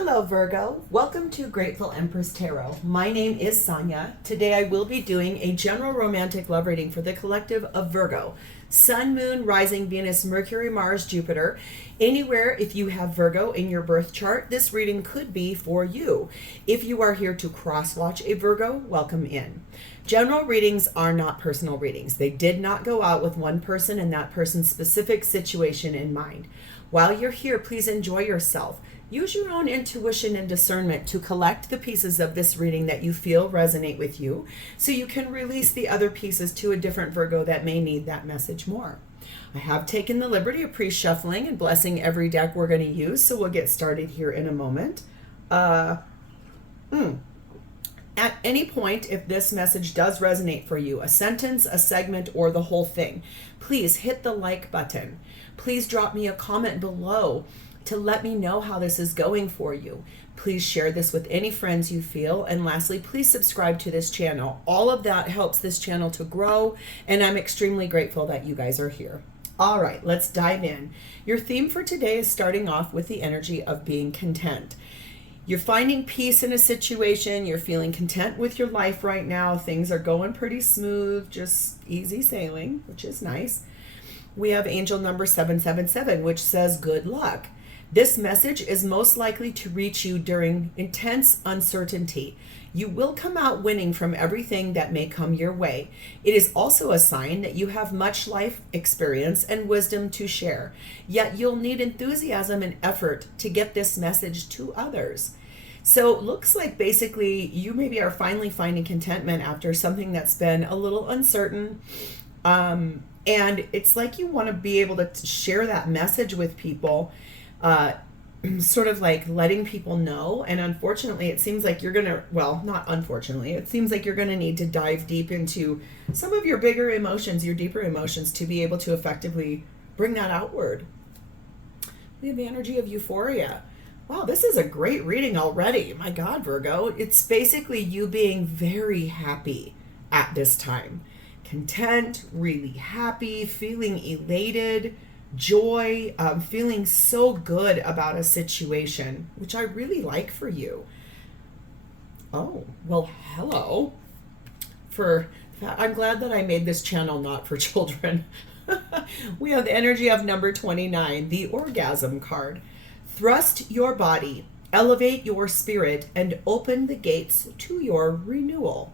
Hello Virgo, welcome to Grateful Empress Tarot. My name is Sonia. Today I will be doing a general romantic love reading for the collective of Virgo. Sun, Moon, Rising, Venus, Mercury, Mars, Jupiter. Anywhere if you have Virgo in your birth chart, this reading could be for you. If you are here to cross-watch a Virgo, welcome in. General readings are not personal readings. They did not go out with one person and that person's specific situation in mind. While you're here, please enjoy yourself. Use your own intuition and discernment to collect the pieces of this reading that you feel resonate with you, so you can release the other pieces to a different Virgo that may need that message more. I have taken the liberty of pre-shuffling and blessing every deck we're going to use, so we'll get started here in a moment. At any point, if this message does resonate for you, a sentence, a segment, or the whole thing, please hit the like button. Please drop me a comment below to let me know how this is going for you. Please share this with any friends you feel. And lastly, please subscribe to this channel. All of that helps this channel to grow, and I'm extremely grateful that you guys are here. All right, let's dive in. Your theme for today is starting off with the energy of being content. You're finding peace in a situation. You're feeling content with your life right now. Things are going pretty smooth, just easy sailing, which is nice. We have angel number 777, which says good luck. This message is most likely to reach you during intense uncertainty. You will come out winning from everything that may come your way. It is also a sign that you have much life experience and wisdom to share, yet you'll need enthusiasm and effort to get this message to others. So it looks like basically you maybe are finally finding contentment after something that's been a little uncertain. And it's like you want to be able to share that message with people, sort of like letting people know. And unfortunately, it seems like you're gonna, well, not unfortunately, it seems like you're gonna need to dive deep into some of your bigger emotions, your deeper emotions, to be able to effectively bring that outward. We have the energy of euphoria. Wow, this is a great reading already. My God, Virgo. It's basically you being very happy at this time. Content, really happy, feeling elated, joy, feeling so good about a situation, which I really like for you. Oh, well, hello. I'm glad that I made this channel not for children. We have the energy of number 29, the orgasm card. Thrust your body, elevate your spirit, and open the gates to your renewal.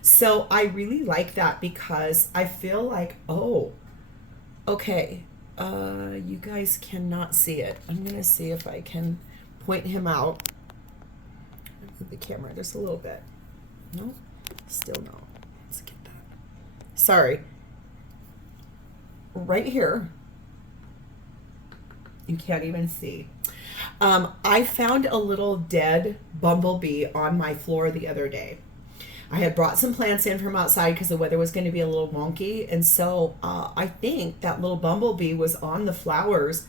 So I really like that because I feel like, oh, okay, you guys cannot see it. I'm going to see if I can point him out. Move the camera just a little bit. No, still no. Let's get that. Sorry. Right here. You can't even see. I found a little dead bumblebee on my floor the other day. I had brought some plants in from outside because the weather was going to be a little wonky. And so I think that little bumblebee was on the flowers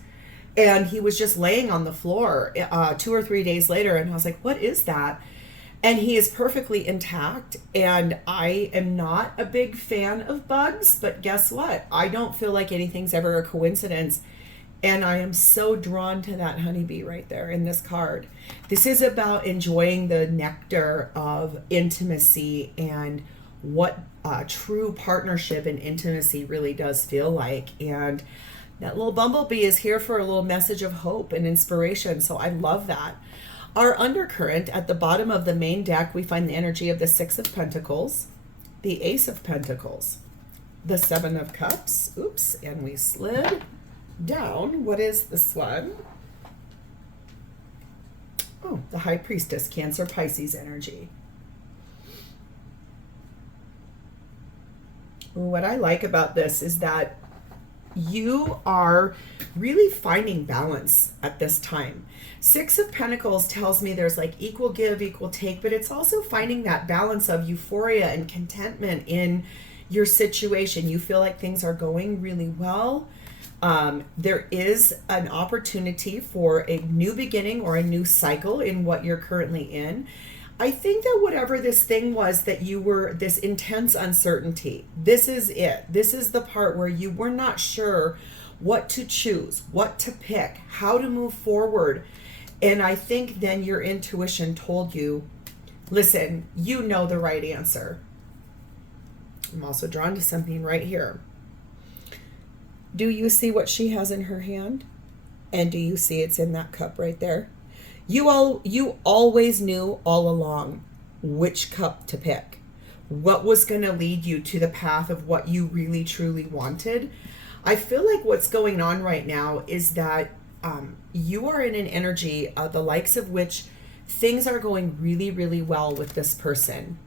and he was just laying on the floor 2 or 3 days later. And I was like, what is that? And he is perfectly intact. And I am not a big fan of bugs, but guess what? I don't feel like anything's ever a coincidence. And I am so drawn to that honeybee right there in this card. This is about enjoying the nectar of intimacy and what true partnership and intimacy really does feel like. And that little bumblebee is here for a little message of hope and inspiration. So I love that. Our undercurrent at the bottom of the main deck, we find the energy of the Six of Pentacles, the Ace of Pentacles, the Seven of Cups. Oops, and we slid down. What is this one? Oh, the High Priestess, Cancer, Pisces energy. What I like about this is that you are really finding balance at this time. Six of Pentacles tells me there's like equal give, equal take, but it's also finding that balance of euphoria and contentment in your situation. You feel like things are going really well. There is an opportunity for a new beginning or a new cycle in what you're currently in. I think that whatever this thing was that you were, this intense uncertainty, this is it. This is the part where you were not sure what to choose, what to pick, how to move forward. And I think then your intuition told you, listen, you know the right answer. I'm also drawn to something right here. Do you see what she has in her hand? And do you see it's in that cup right there? You always knew all along which cup to pick. What was going to lead you to the path of what you really truly wanted. I feel like what's going on right now is that you are in an energy the likes of which things are going really, really well with this person.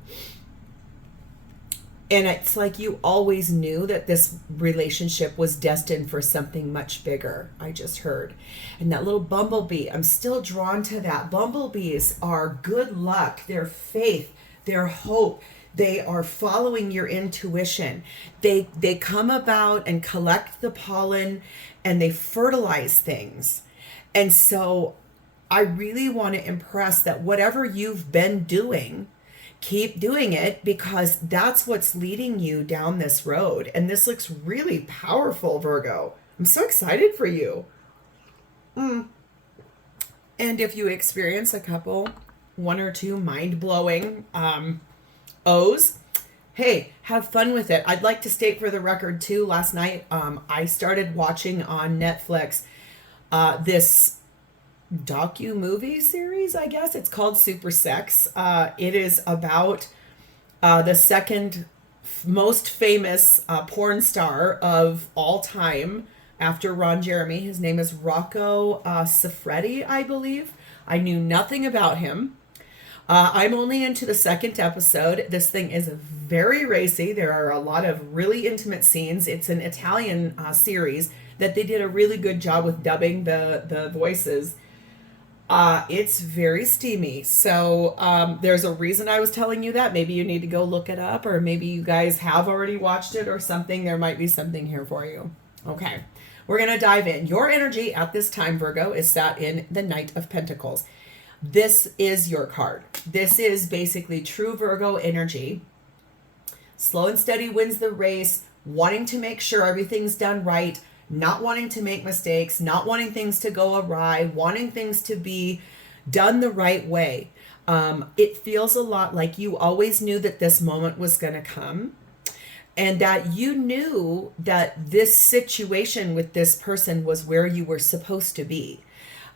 And it's like you always knew that this relationship was destined for something much bigger, I just heard. And that little bumblebee, I'm still drawn to that. Bumblebees are good luck, their faith, their hope. They are following your intuition. They come about and collect the pollen and they fertilize things. And so I really want to impress that whatever you've been doing, keep doing it, because that's what's leading you down this road. And this looks really powerful, Virgo. I'm so excited for you. And if you experience a couple, one or two mind-blowing O's, hey, have fun with it. I'd like to state for the record too, last night I started watching on Netflix this docu-movie series, I guess. It's called Super Sex. It is about the second most famous porn star of all time after Ron Jeremy. His name is Rocco Siffredi, I believe. I knew nothing about him. I'm only into the second episode. This thing is very racy. There are a lot of really intimate scenes. It's an Italian series that they did a really good job with dubbing the voices. It's very steamy. So there's a reason I was telling you that. Maybe you need to go look it up, or maybe you guys have already watched it or something. There might be something here for you. Okay, we're going to dive in. Your energy at this time, Virgo, is sat in the Knight of Pentacles. This is your card. This is basically true Virgo energy. Slow and steady wins the race, wanting to make sure everything's done right, not wanting to make mistakes, not wanting things to go awry, wanting things to be done the right way. It feels a lot like you always knew that this moment was going to come, and that you knew that this situation with this person was where you were supposed to be.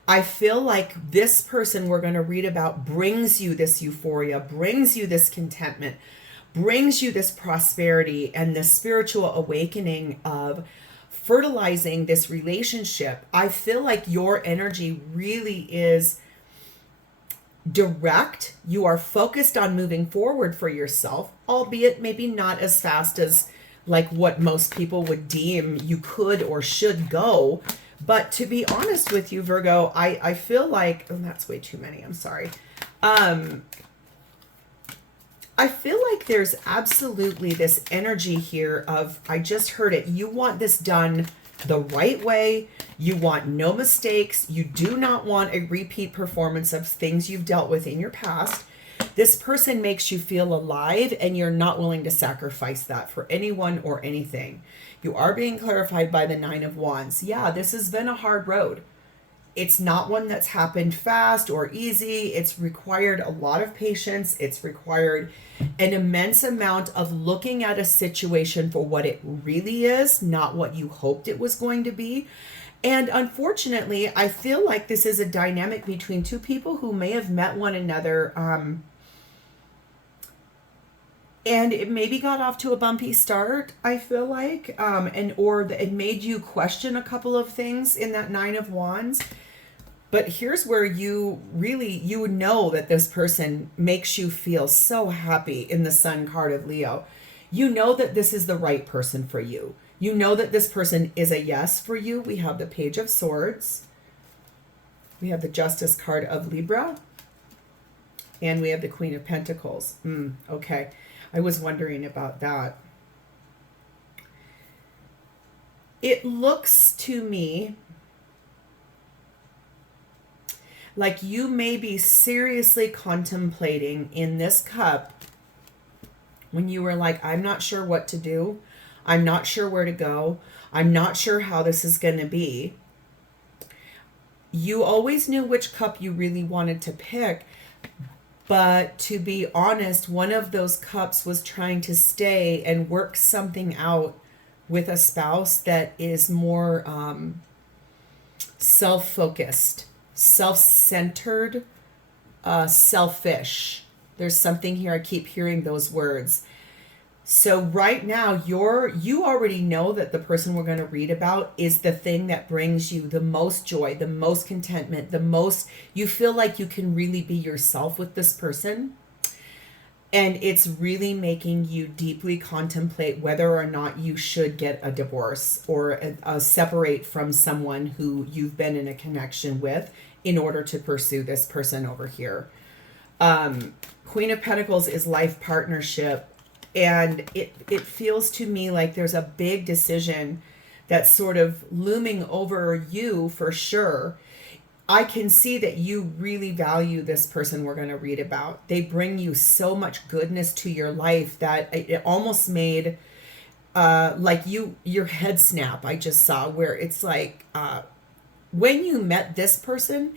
I feel like this person we're going to read about brings you this euphoria, brings you this contentment, brings you this prosperity and this spiritual awakening of fertilizing this relationship. I feel like your energy really is direct. You are focused on moving forward for yourself, albeit maybe not as fast as like what most people would deem you could or should go. But to be honest with you, Virgo, I feel like, oh, that's way too many. I'm sorry. I feel like there's absolutely this energy here of, I just heard it. You want this done the right way. You want no mistakes. You do not want a repeat performance of things you've dealt with in your past. This person makes you feel alive, and you're not willing to sacrifice that for anyone or anything. You are being clarified by the Nine of Wands. Yeah, this has been a hard road. It's not one that's happened fast or easy. It's required a lot of patience. It's required an immense amount of looking at a situation for what it really is, not what you hoped it was going to be. And unfortunately, I feel like this is a dynamic between two people who may have met one another, and it maybe got off to a bumpy start, I feel like, or it made you question a couple of things in that Nine of Wands. But here's where you know that this person makes you feel so happy in the Sun card of Leo. You know that this is the right person for you. You know that this person is a yes for you. We have the Page of Swords. We have the Justice card of Libra. And we have the Queen of Pentacles. Okay. I was wondering about that. It looks to me like you may be seriously contemplating in this cup when you were like, I'm not sure what to do. I'm not sure where to go. I'm not sure how this is going to be. you always knew which cup you really wanted to pick. But to be honest, one of those cups was trying to stay and work something out with a spouse that is more self-focused, self-centered, selfish. There's something here. I keep hearing those words. So right now, you already know that the person we're going to read about is the thing that brings you the most joy, the most contentment, the most, you feel like you can really be yourself with this person. And it's really making you deeply contemplate whether or not you should get a divorce or separate from someone who you've been in a connection with in order to pursue this person over here. Queen of Pentacles is life partnership. And it feels to me like there's a big decision that's sort of looming over you for sure. I can see that you really value this person we're going to read about. They bring you so much goodness to your life that it almost made like your head snap. I just saw where it's like when you met this person,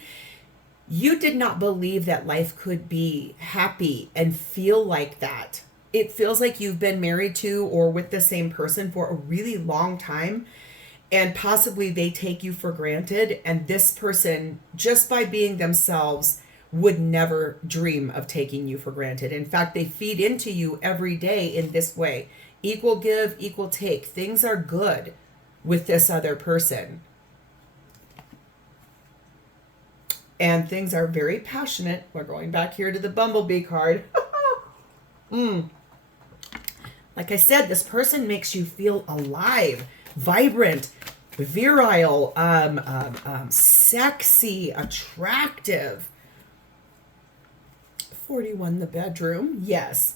you did not believe that life could be happy and feel like that. It feels like you've been married to or with the same person for a really long time, and possibly they take you for granted, and this person, just by being themselves, would never dream of taking you for granted. In fact, they feed into you every day in this way. Equal give, equal take. Things are good with this other person. And things are very passionate. We're going back here to the Bumblebee card. Like I said, this person makes you feel alive, vibrant, virile, sexy, attractive. 41, the bedroom. Yes.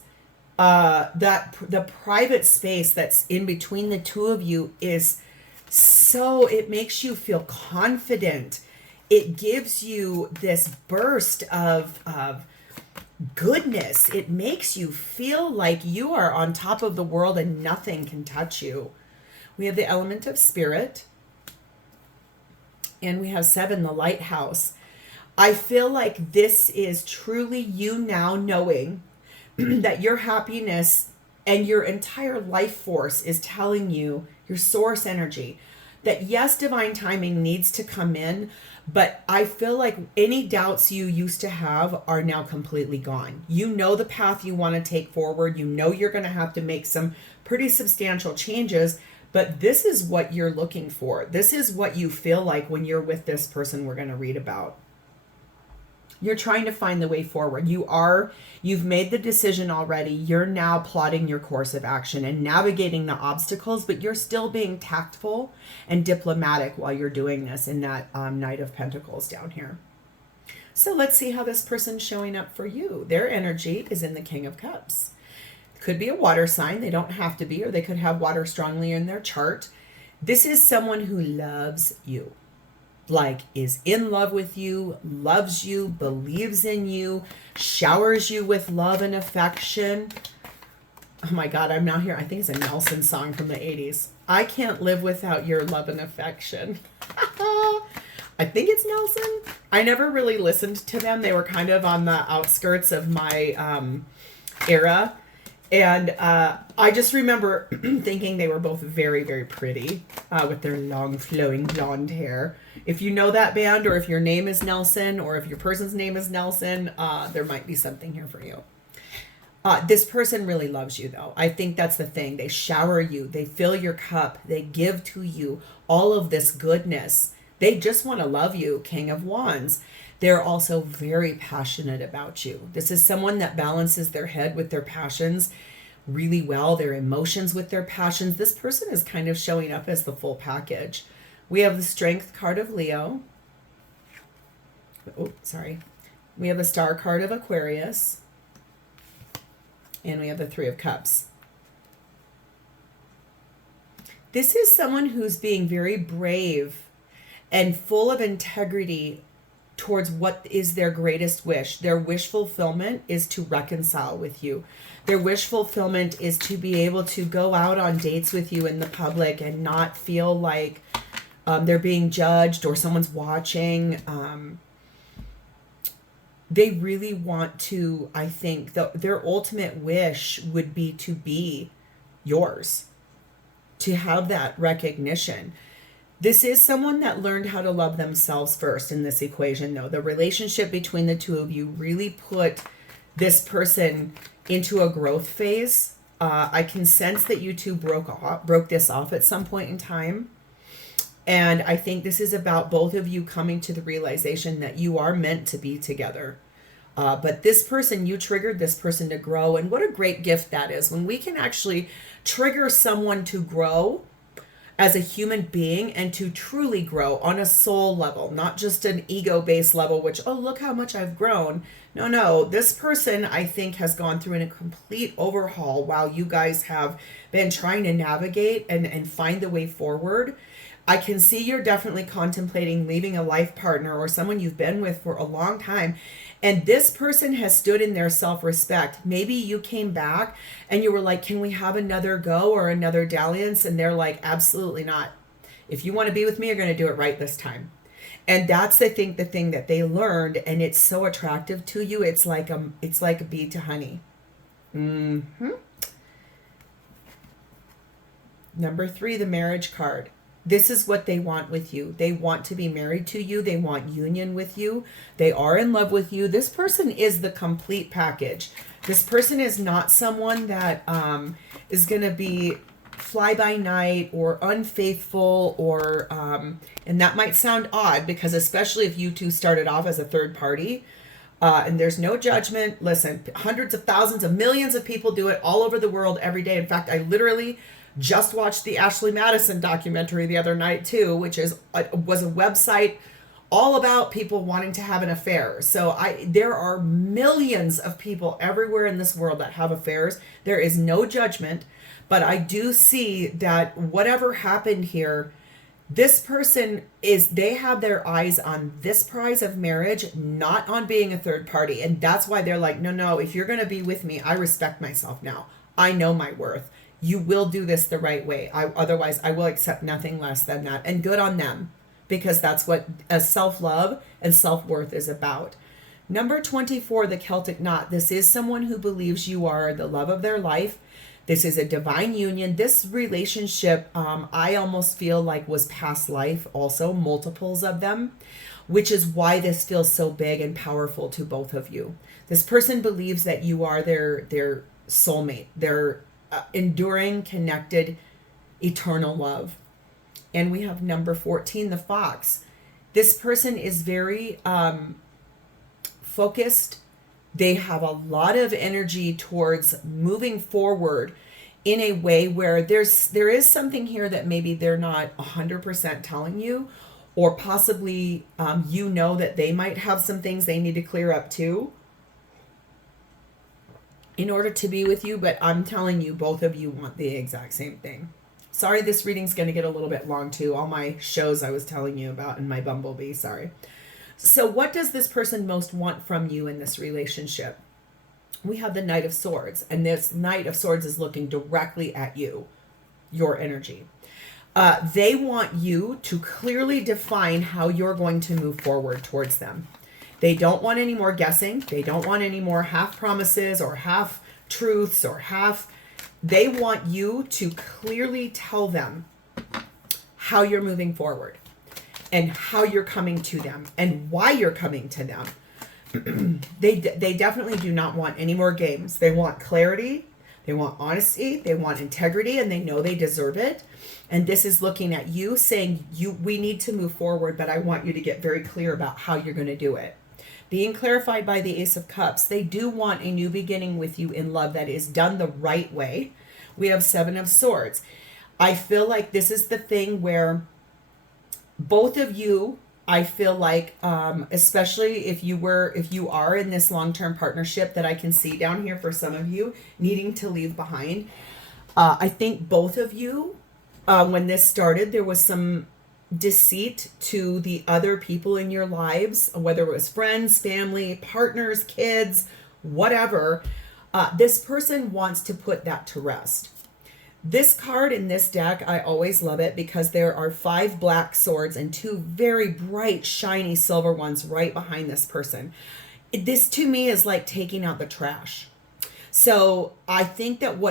That the private space that's in between the two of you is so, it makes you feel confident. It gives you this burst of goodness. It makes you feel like you are on top of the world and nothing can touch you. We have the element of spirit. And we have 7, the lighthouse. I feel like this is truly you now knowing that your happiness and your entire life force is telling you, your source energy, that yes, divine timing needs to come in, but I feel like any doubts you used to have are now completely gone. You know the path you want to take forward. You know you're going to have to make some pretty substantial changes, but this is what you're looking for. This is what you feel like when you're with this person we're going to read about. You're trying to find the way forward. You've made the decision already. You're now plotting your course of action and navigating the obstacles, but you're still being tactful and diplomatic while you're doing this in that Knight of Pentacles down here. So let's see how this person's showing up for you. Their energy is in the King of Cups. Could be a water sign. They don't have to be, or they could have water strongly in their chart. This is someone who loves you. Like is in love with you, loves you, believes in you, showers you with love and affection. Oh my God, I'm now here. I think it's a Nelson song from the 80s. I can't live without your love and affection. I think it's Nelson. I never really listened to them. They were kind of on the outskirts of my era. And I just remember thinking they were both very, very pretty with their long flowing blonde hair. If you know that band, or if your name is Nelson, or if your person's name is Nelson, there might be something here for you. This person really loves you, though. I think that's the thing. They shower you. They fill your cup. They give to you all of this goodness. They just want to love you, King of Wands. They're also very passionate about you. This is someone that balances their head with their passions really well, their emotions with their passions. This person is kind of showing up as the full package. We have the Strength card of Leo. Oh, sorry. We have the Star card of Aquarius. And we have the 3 of Cups. This is someone who's being very brave and full of integrity towards what is their greatest wish. Their wish fulfillment is to reconcile with you. Their wish fulfillment is to be able to go out on dates with you in the public and not feel like they're being judged or someone's watching. They really want to, I think, their ultimate wish would be to be yours, to have that recognition. This is someone that learned how to love themselves first in this equation, though. The relationship between the two of you really put this person into a growth phase. I can sense that you two broke this off at some point in time. And I think this is about both of you coming to the realization that you are meant to be together. But this person, you triggered this person to grow. And what a great gift that is when we can actually trigger someone to grow as a human being and to truly grow on a soul level, not just an ego-based level, which, oh, look how much I've grown. No, this person, I think, has gone through a complete overhaul while you guys have been trying to navigate and find the way forward. I can see you're definitely contemplating leaving a life partner or someone you've been with for a long time. And this person has stood in their self-respect. Maybe you came back and you were like, can we have another go or another dalliance? And they're like, absolutely not. If you want to be with me, you're going to do it right this time. And that's, I think, the thing that they learned. And it's so attractive to you. It's like a bee to honey. Mm-hmm. Number 3, the marriage card. This is what they want with you. They want to be married to you. They want union with you. They are in love with you. This person is the complete package. This person is not someone that is going to be fly by night or unfaithful or, and that might sound odd because especially if you two started off as a third party, and there's no judgment. Listen, hundreds of thousands of millions of people do it all over the world every day. In fact, I literally just watched the Ashley Madison documentary the other night too, which was a website all about people wanting to have an affair. So there are millions of people everywhere in this world that have affairs. There is no judgment, but I do see that whatever happened here, this person they have their eyes on this prize of marriage, not on being a third party. And that's why they're like, no, if you're going to be with me, I respect myself now. I know my worth. You will do this the right way. Otherwise, I will accept nothing less than that. And good on them, because that's what self-love and self-worth is about. Number 24, the Celtic knot. This is someone who believes you are the love of their life. This is a divine union. This relationship, I almost feel like was past life also, multiples of them, which is why this feels so big and powerful to both of you. This person believes that you are their soulmate, their enduring, connected, eternal love. And we have number 14, the fox. This person is very focused. They have a lot of energy towards moving forward in a way where there is something here that maybe they're not 100% telling you, or possibly you know that they might have some things they need to clear up too in order to be with you. But I'm telling you, both of you want the exact same thing. Sorry, this reading's going to get a little bit long too. All my shows I was telling you about in my Bumblebee, sorry. So what does this person most want from you in this relationship? We have the Knight of Swords, and this Knight of Swords is looking directly at you, your energy. They want you to clearly define how you're going to move forward towards them. They don't want any more guessing. They don't want any more half promises or half truths or they want you to clearly tell them how you're moving forward and how you're coming to them and why you're coming to them. They definitely do not want any more games. They want clarity. They want honesty. They want integrity, and they know they deserve it. And this is looking at you saying, we need to move forward, but I want you to get very clear about how you're going to do it. Being clarified by the Ace of Cups, they do want a new beginning with you in love that is done the right way. We have Seven of Swords. I feel like this is the thing where both of you, I feel like, especially if you are in this long-term partnership that I can see down here for some of you needing to leave behind. I think both of you, when this started, there was some deceit to the other people in your lives, whether it was friends, family, partners, kids, whatever. This person wants to put that to rest. This card in this deck, I always love it because there are 5 black swords and 2 very bright, shiny silver ones right behind this person. This to me is like taking out the trash. So I think that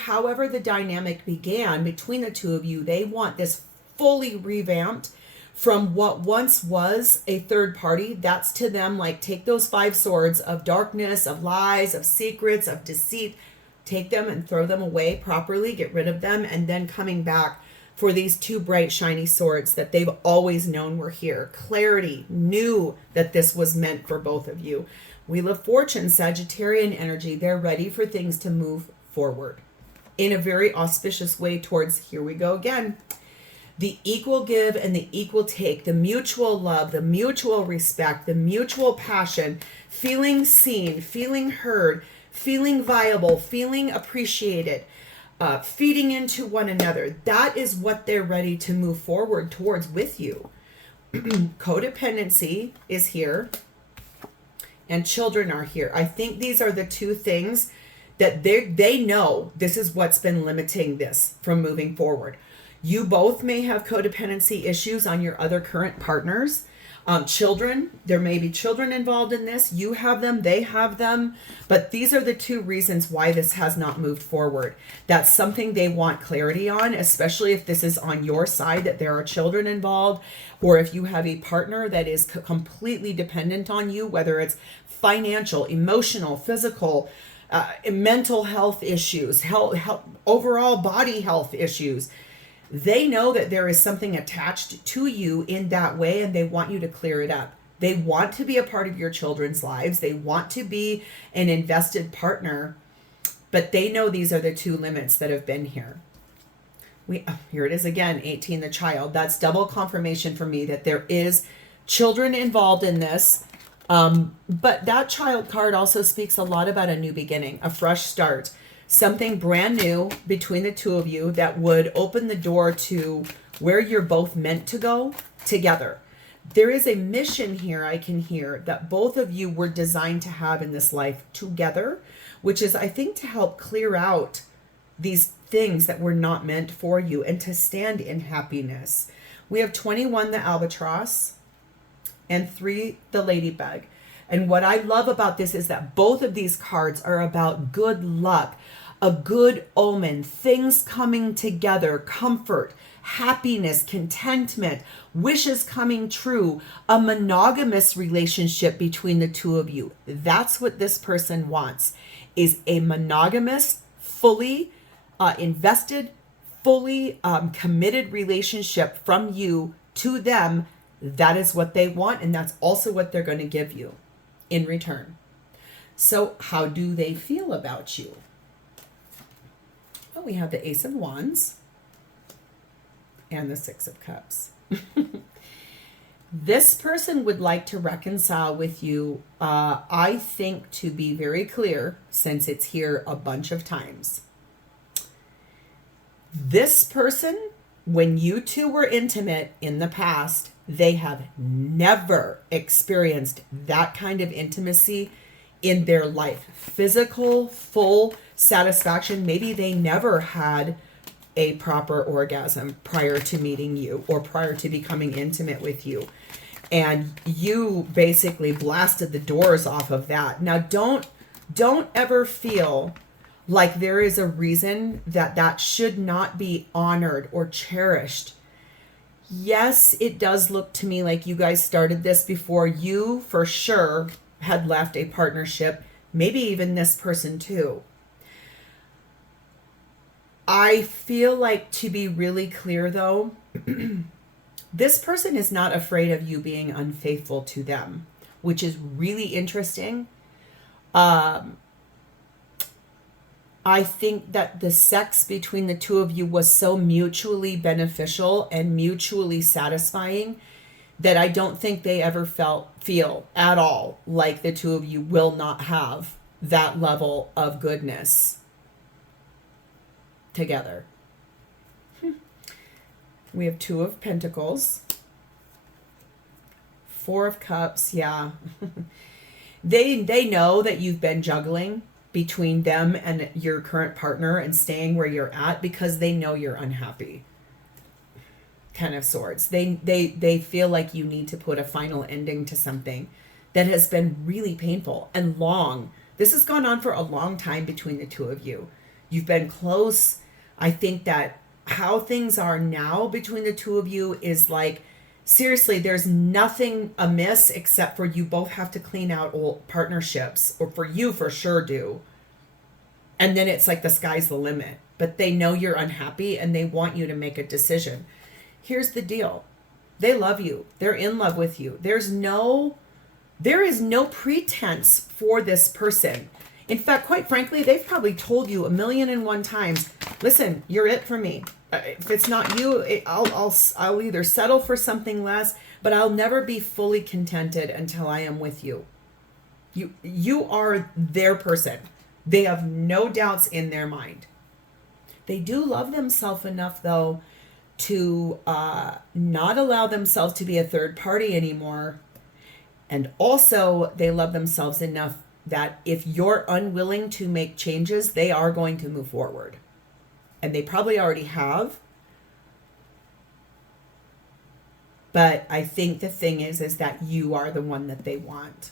however the dynamic began between the two of you, they want this fully revamped from what once was a third party. That's to them like, take those 5 swords of darkness, of lies, of secrets, of deceit, take them and throw them away properly, get rid of them, and then coming back for these 2 bright, shiny swords that they've always known were here. Clarity, knew that this was meant for both of you. Wheel of Fortune, Sagittarian energy, they're ready for things to move forward in a very auspicious way towards, here we go again, the equal give and the equal take, the mutual love, the mutual respect, the mutual passion, feeling seen, feeling heard, feeling viable, feeling appreciated, feeding into one another. That is what they're ready to move forward towards with you. Codependency is here and children are here. I think these are the 2 things that they know this is what's been limiting this from moving forward. You both may have codependency issues on your other current partners. Children, there may be children involved in this. You have them, they have them. But these are the 2 reasons why this has not moved forward. That's something they want clarity on, especially if this is on your side, that there are children involved, or if you have a partner that is completely dependent on you, whether it's financial, emotional, physical, mental health issues, health, overall body health issues. They know that there is something attached to you in that way, and they want you to clear it up. They want to be a part of your children's lives. They want to be an invested partner, but they know these are the 2 limits that have been here. Here it is again, 18, the child. That's double confirmation for me that there is children involved in this. But that child card also speaks a lot about a new beginning, a fresh start. Something brand new between the 2 of you that would open the door to where you're both meant to go together. There is a mission here I can hear that both of you were designed to have in this life together, which is, I think, to help clear out these things that were not meant for you and to stand in happiness. We have 21, the albatross, and 3, the ladybug. And what I love about this is that both of these cards are about good luck, a good omen, things coming together, comfort, happiness, contentment, wishes coming true, a monogamous relationship between the 2 of you. That's what this person wants, is a monogamous, fully invested, fully committed relationship from you to them. That is what they want, and that's also what they're going to give you in return. So how do they feel about you? Oh, we have the Ace of Wands and the 6 of Cups. This person would like to reconcile with you, I think, to be very clear, since it's here a bunch of times. This person, when you 2 were intimate in the past, they have never experienced that kind of intimacy in their life. Physical, full satisfaction. Maybe they never had a proper orgasm prior to meeting you or prior to becoming intimate with you. And you basically blasted the doors off of that. Now, don't ever feel like there is a reason that should not be honored or cherished. Yes, it does look to me like you guys started this before you for sure had left a partnership, maybe even this person too. I feel like, to be really clear though, this person is not afraid of you being unfaithful to them, which is really interesting. I think that the sex between the 2 of you was so mutually beneficial and mutually satisfying that I don't think they ever feel at all like the 2 of you will not have that level of goodness together. We have 2 of Pentacles, 4 of Cups. Yeah. They know that you've been juggling. between them and your current partner and staying where you're at because they know you're unhappy. Kind of Swords. They feel like you need to put a final ending to something that has been really painful and long. This has gone on for a long time between the two of you. You've been close. I think that how things are now between the two of you is like, seriously, there's nothing amiss except for you both have to clean out old partnerships, or for you for sure do. And then it's like the sky's the limit. But they know you're unhappy and they want you to make a decision. Here's the deal. They love you. They're in love with you. There is no pretense for this person. In fact, quite frankly, they've probably told you 1,000,001 times, listen, you're it for me. If it's not you, I'll either settle for something less, but I'll never be fully contented until I am with you. You are their person. They have no doubts in their mind. They do love themselves enough, though, to not allow themselves to be a third party anymore. And also, they love themselves enough that if you're unwilling to make changes, they are going to move forward. And they probably already have. But I think the thing is that you are the one that they want.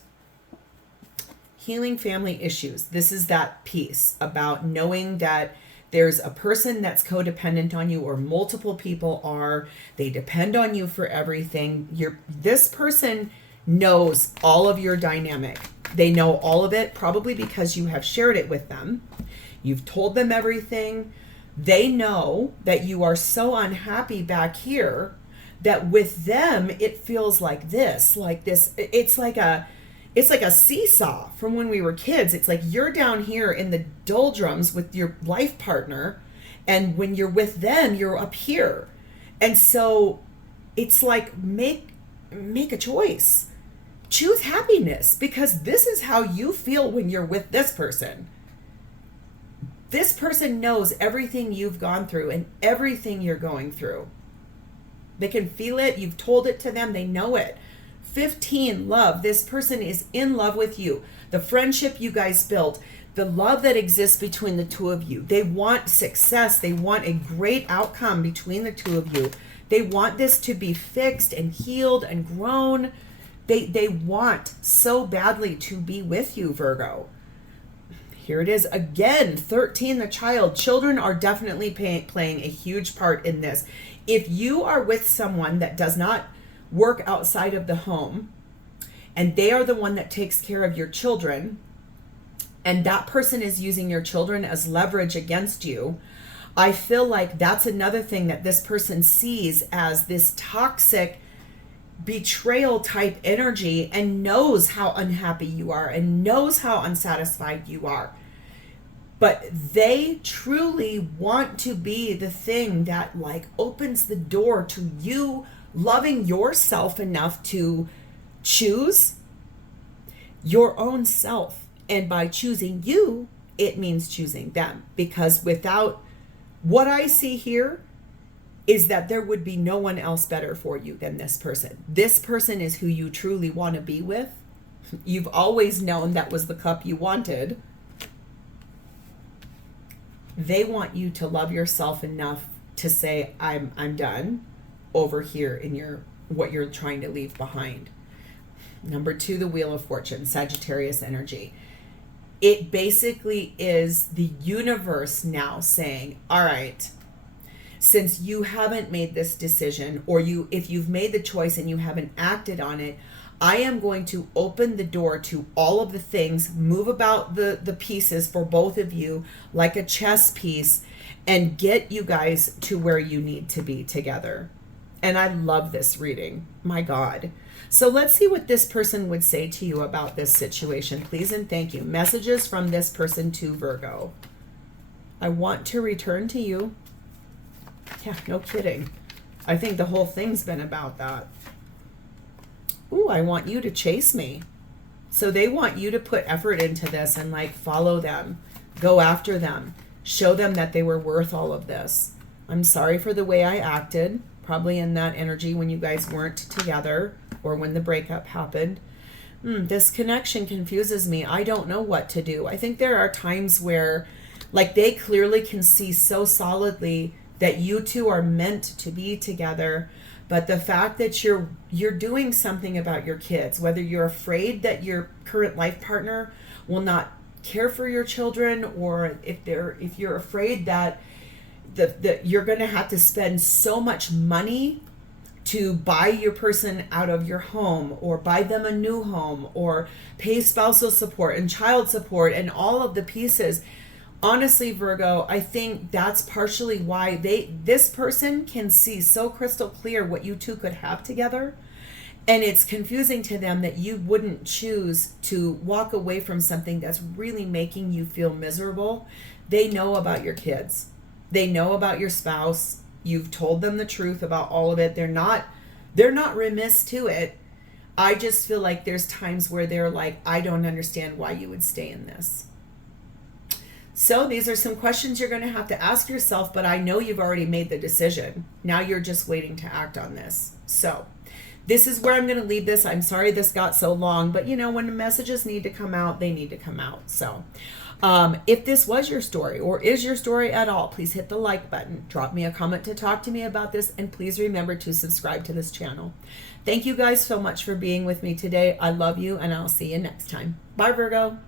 Healing family issues. This is that piece about knowing that there's a person that's codependent on you, or multiple people are. They depend on you for everything. This person knows all of your dynamic. They know all of it, probably because you have shared it with them. You've told them everything. They know that you are so unhappy back here that with them, it feels like this. It's like a seesaw from when we were kids. It's like you're down here in the doldrums with your life partner, and when you're with them, you're up here. And so it's like, make a choice. Choose happiness, because this is how you feel when you're with this person. This person knows everything you've gone through and everything you're going through. They can feel it. You've told it to them. They know it. 15, love. This person is in love with you. The friendship you guys built, the love that exists between the two of you. They want success. They want a great outcome between the two of you. They want this to be fixed and healed and grown. They want so badly to be with you, Virgo. Here it is again, 13, the child. Children are definitely playing a huge part in this. If you are with someone that does not work outside of the home, and they are the one that takes care of your children, and that person is using your children as leverage against you, I feel like that's another thing that this person sees as this toxic betrayal type energy, and knows how unhappy you are and knows how unsatisfied you are. But they truly want to be the thing that like opens the door to you loving yourself enough to choose your own self. And by choosing you, it means choosing them. Because without what I see here is that there would be no one else better for you than this person. This person is who you truly want to be with. You've always known that was the cup you wanted. They want you to love yourself enough to say, I'm done over here in what you're trying to leave behind. Number 2, the Wheel of Fortune, Sagittarius energy. It basically is the universe now saying, all right, since you haven't made this decision, or if you've made the choice and you haven't acted on it, I am going to open the door to all of the things, move about the pieces for both of you like a chess piece, and get you guys to where you need to be together. And I love this reading. My God. So let's see what this person would say to you about this situation, please and thank you. Messages from this person to Virgo. I want to return to you. Yeah, no kidding. I think the whole thing's been about that. Ooh, I want you to chase me. So they want you to put effort into this and like follow them, go after them, show them that they were worth all of this. I'm sorry for the way I acted, probably in that energy when you guys weren't together or when the breakup happened. This connection confuses me. I don't know what to do. I think there are times where, like, they clearly can see so solidly that you two are meant to be together, but the fact that you're doing something about your kids, whether you're afraid that your current life partner will not care for your children, or if you're afraid that you're going to have to spend so much money to buy your person out of your home, or buy them a new home, or pay spousal support and child support and all of the pieces. Honestly, Virgo, I think that's partially why this person can see so crystal clear what you two could have together. And it's confusing to them that you wouldn't choose to walk away from something that's really making you feel miserable. They know about your kids. They know about your spouse. You've told them the truth about all of it. They're not remiss to it. I just feel like there's times where they're like, I don't understand why you would stay in this. So these are some questions you're going to have to ask yourself, but I know you've already made the decision. Now you're just waiting to act on this. So this is where I'm going to leave this. I'm sorry this got so long, but you know, when the messages need to come out, they need to come out. So if this was your story or is your story at all, please hit the like button, drop me a comment to talk to me about this, and please remember to subscribe to this channel. Thank you guys so much for being with me today. I love you, and I'll see you next time. Bye, Virgo.